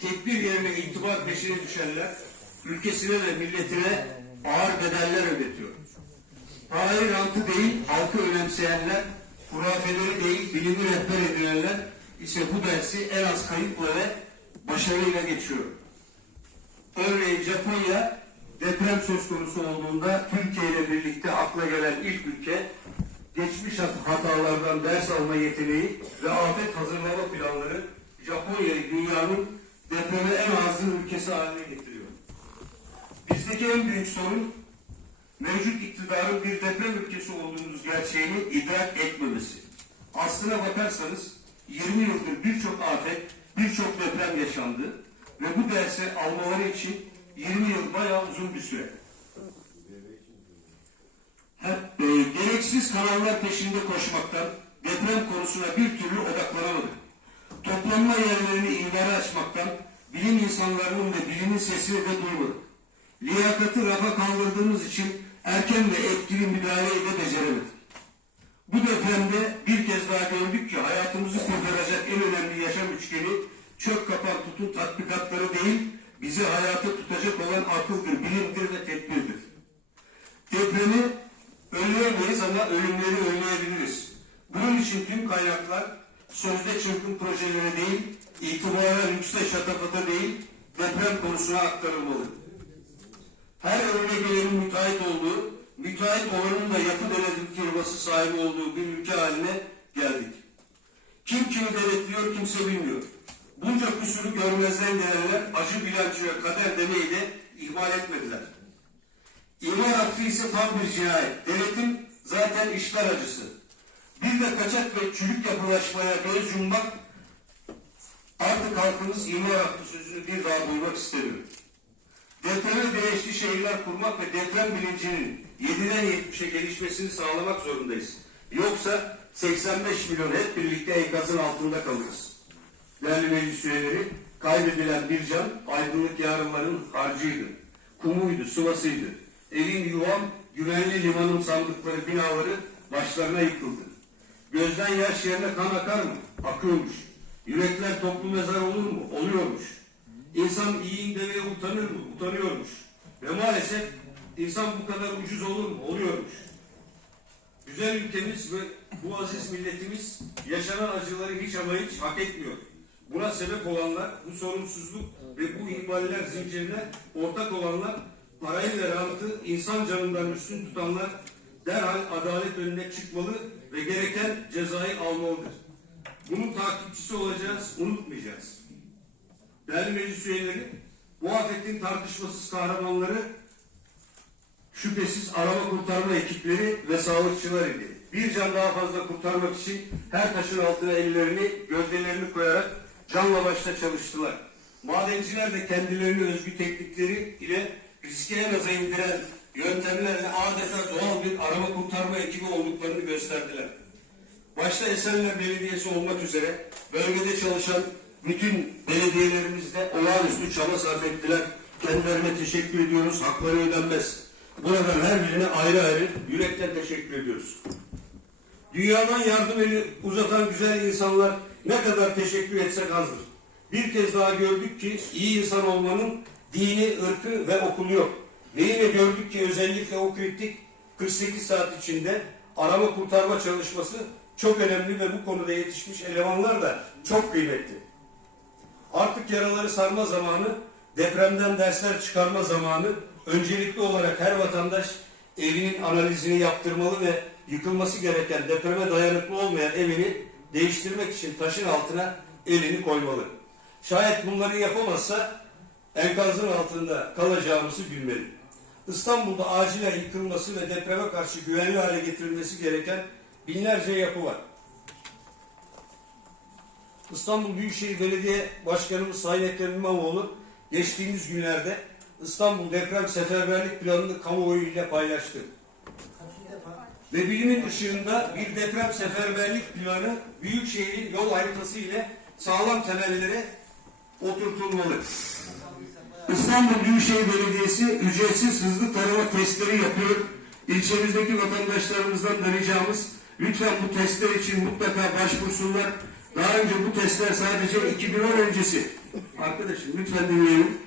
tedbir yerine itibar peşine düşenler, ülkesine ve milletine ağır bedeller ödetiyor. Parayı rantı değil, halkı önemseyenler, hurafeleri değil, bilimi rehber edinenler ise bu dersi en az kayıpla ve başarıyla geçiyor. Örneğin Japonya deprem söz konusu olduğunda Türkiye ile birlikte akla gelen ilk ülke geçmiş hat- hatalardan ders alma yeteneği ve afet hazırlama planları Japonya'yı dünyanın depreme en ülkesi haline getiriyor. Bizdeki en büyük sorun mevcut iktidarın bir deprem ülkesi olduğumuz gerçeğini idrak etmemesi. Aslına bakarsanız 20 yıldır birçok afet, birçok deprem yaşandı ve bu dersi almaları için 20 yıl bayağı uzun bir süre. Hep, e, gereksiz kanallar peşinde koşmaktan deprem konusuna bir türlü odaklanamadık. Toplanma yerlerini imara açmaktan bilim insanlarının ve bilimin sesini de duymadık. Liyakatı rafa kaldırdığımız için erken ve etkili müdahaleyi de beceremedik. Bu depremde bir kez daha gördük ki hayatımızı kurtaracak en önemli yaşam üçgeni çök kapan tutun tatbikatları değil, bizi hayata tutacak olan akıldır, bilimdir ve tedbirdir. Depremi önleyemeyiz ama ölümleri önleyebiliriz. Bunun için tüm kaynaklar sözde çılgın projelere değil, itibara lükse şatafata değil, deprem konusuna aktarılmalı. Her önüne gelenin müteahhit olduğu, müteahhit olanın da yapı denetim firması sahibi olduğu bir ülke haline geldik. Kim kimi denetliyor kimse bilmiyor. Bunca kusuru görmezden gelenler acı bilançoya kader demeyi de ihmal etmediler. İmar hakkı ise tam bir cinayet. Denetim zaten işler acısı. De kaçak ve çürük yapılaşmaya göz yummak artık halkımız imar hakkı sözünü bir daha duymak istemiyor. Depreme dirençli şehirler kurmak ve deprem bilincinin 7'den 70'e gelişmesini sağlamak zorundayız. Yoksa 85 milyon hep birlikte enkazın altında kalırız. Değerli meclis üyeleri, kaybedilen bir can aydınlık yarınların harcıydı. Kumuydu, sıvasıydı. Evin yuvam, güvenli limanın sandıkları binaları başlarına yıkıldı. Gözden yaş yerine kan akar mı? Akıyormuş. Yürekler toplu mezar olur mu? Oluyormuş. İnsan iyi demeye utanır mı? Utanıyormuş. Ve maalesef insan bu kadar ucuz olur mu? Oluyormuş. Güzel ülkemiz ve bu aziz milletimiz yaşanan acıları hiç ama hiç hak etmiyor. Buna sebep olanlar, bu sorumsuzluk ve bu ihmaller zincirine ortak olanlar, parayı ve rantı insan canından üstün tutanlar derhal adalet önüne çıkmalı ve gereken cezayı almalıdır. Bunun takipçisi olacağız, unutmayacağız. Değerli meclis üyeleri, bu afetin tartışmasız kahramanları şüphesiz arama kurtarma ekipleri ve sağlıkçılar idi. Bir can daha fazla kurtarmak için her taşın altına ellerini, gövdelerini koyarak canla başla çalıştılar. Madenciler de kendilerini özgü teknikleri ile riske en aza indiren yöntemlerle adeta doğal bir arama kurtarma ekibi olduklarını gösterdiler. Başta Esenler Belediyesi olmak üzere bölgede çalışan bütün belediyelerimizde olağanüstü çaba sarf ettiler. Kendilerine teşekkür ediyoruz. Hakları ödenmez. Buradan her birine ayrı ayrı yürekten teşekkür ediyoruz. Dünyadan yardım eli uzatan güzel insanlar ne kadar teşekkür etsek azdır. Bir kez daha gördük ki iyi insan olmanın dini, ırkı ve okulu yok. Yine gördük ki özellikle o kritik 48 saat içinde arama kurtarma çalışması çok önemli ve bu konuda yetişmiş elemanlar da çok kıymetli. Artık yaraları sarma zamanı, depremden dersler çıkarma zamanı, öncelikli olarak her vatandaş evinin analizini yaptırmalı ve yıkılması gereken depreme dayanıklı olmayan evini değiştirmek için taşın altına elini koymalı. Şayet bunları yapamazsa enkazın altında kalacağımızı bilmeli. İstanbul'da acilen yıkılması ve depreme karşı güvenli hale getirilmesi gereken binlerce yapı var. İstanbul Büyükşehir Belediye Başkanımız Sayın Ekrem İmamoğlu geçtiğimiz günlerde İstanbul Deprem Seferberlik Planı'nı kamuoyu ile paylaştı. Ve bilimin ışığında bir deprem seferberlik planı Büyükşehir'in yol haritası ile sağlam temellere oturtulmalı. İstanbul Büyükşehir Belediyesi ücretsiz hızlı tarama testleri yapıyor. İlçemizdeki vatandaşlarımızdan da ricamız lütfen bu testler için mutlaka başvursunlar. Daha önce bu testler sadece 2010 öncesi Arkadaşım lütfen dinleyelim.